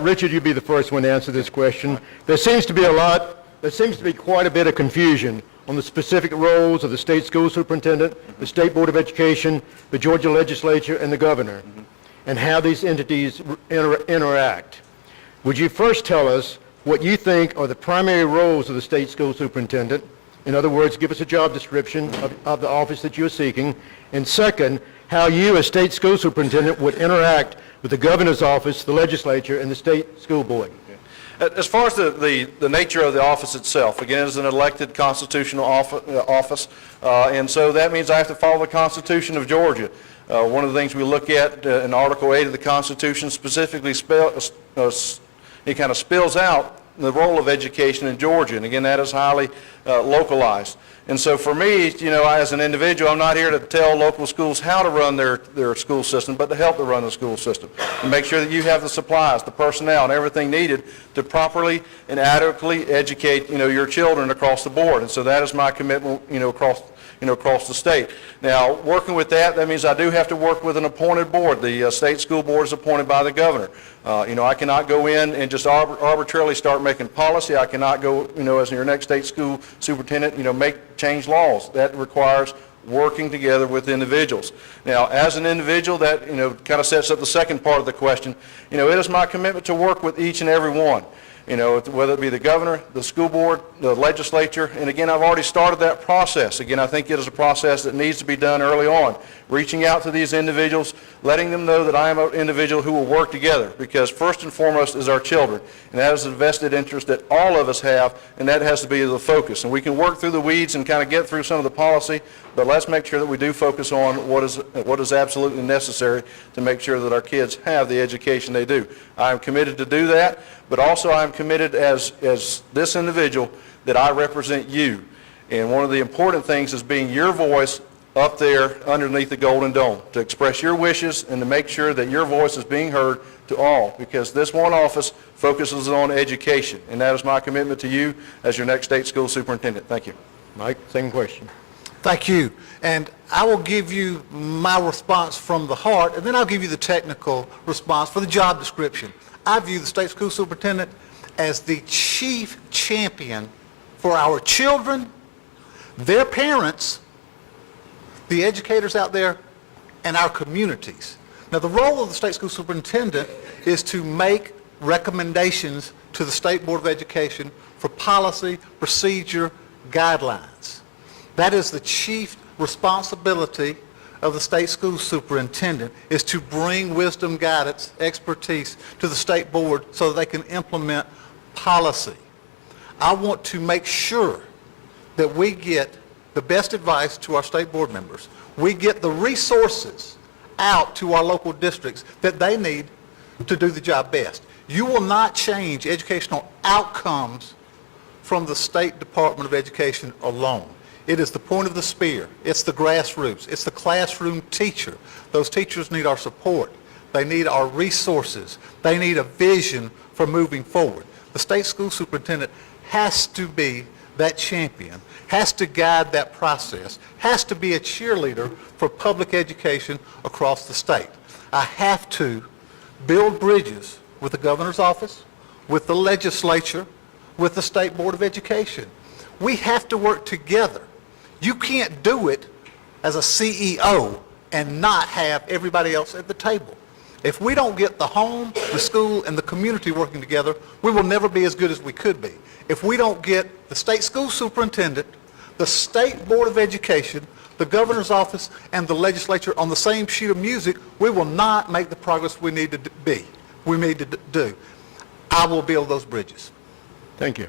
Richard, you'd be the first one to answer this question. There seems to be quite a bit of confusion on the specific roles of the state school superintendent, the State Board of Education, the Georgia legislature, and the governor, and how these entities interact. Would you first tell us what you think are the primary roles of the state school superintendent? In other words, give us a job description of the office that you're seeking. And second, how you, as state school superintendent, would interact with the governor's office, the legislature, and the state school board. As far as the nature of the office itself, again, it's an elected constitutional office, and so that means I have to follow the Constitution of Georgia. One of the things we look at in Article 8 of the Constitution specifically it kind of spells out the role of education in Georgia, and again, that is highly localized. And so for me, you know, as an individual, I'm not here to tell local schools how to run their school system, but to help them run the school system and make sure that you have the supplies, the personnel, and everything needed to properly and adequately educate, you know, your children across the board. And so that is my commitment, across the state. Now, working with that means I do have to work with an appointed board. The state school board is appointed by the governor. I cannot go in and just arbitrarily start making policy. I cannot go, as your next state school superintendent, change laws. That requires working together with individuals. Now, as an individual, that, kind of sets up the second part of the question. It is my commitment to work with each and every one. Whether it be the governor, the school board, the legislature, and again, I've already started that process. Again, I think it is a process that needs to be done early on, reaching out to these individuals, letting them know that I am an individual who will work together, because first and foremost is our children, and that is a vested interest that all of us have, and that has to be the focus. And we can work through the weeds and kind of get through some of the policy, but let's make sure that we do focus on what is absolutely necessary to make sure that our kids have the education they do. I am committed to do that, but also I am committed as this individual that I represent you. And one of the important things is being your voice up there underneath the Golden Dome, to express your wishes and to make sure that your voice is being heard to all, because this one office focuses on education, and that is my commitment to you as your next state school superintendent. Thank you. Mike, same question. Thank you. And I will give you my response from the heart, and then I'll give you the technical response for the job description. I view the state school superintendent as the chief champion for our children, their parents, the educators out there, and our communities. Now, the role of the state school superintendent is to make recommendations to the State Board of Education for policy, procedure, guidelines. That is the chief responsibility of the state school superintendent, is to bring wisdom, guidance, expertise to the state board so that they can implement policy. I want to make sure that we get the best advice to our state board members. We get the resources out to our local districts that they need to do the job best. You will not change educational outcomes from the State Department of Education alone. It is the point of the spear. It's the grassroots. It's the classroom teacher. Those teachers need our support. They need our resources. They need a vision for moving forward. The state school superintendent has to be that champion, has to guide that process, has to be a cheerleader for public education across the state. I have to build bridges with the governor's office, with the legislature, with the State Board of Education. We have to work together. You can't do it as a CEO and not have everybody else at the table. If we don't get the home, the school, and the community working together, we will never be as good as we could be. If we don't get the state school superintendent, the State Board of Education, the governor's office, and the legislature on the same sheet of music, we will not make the progress we need to do. I will build those bridges. Thank you.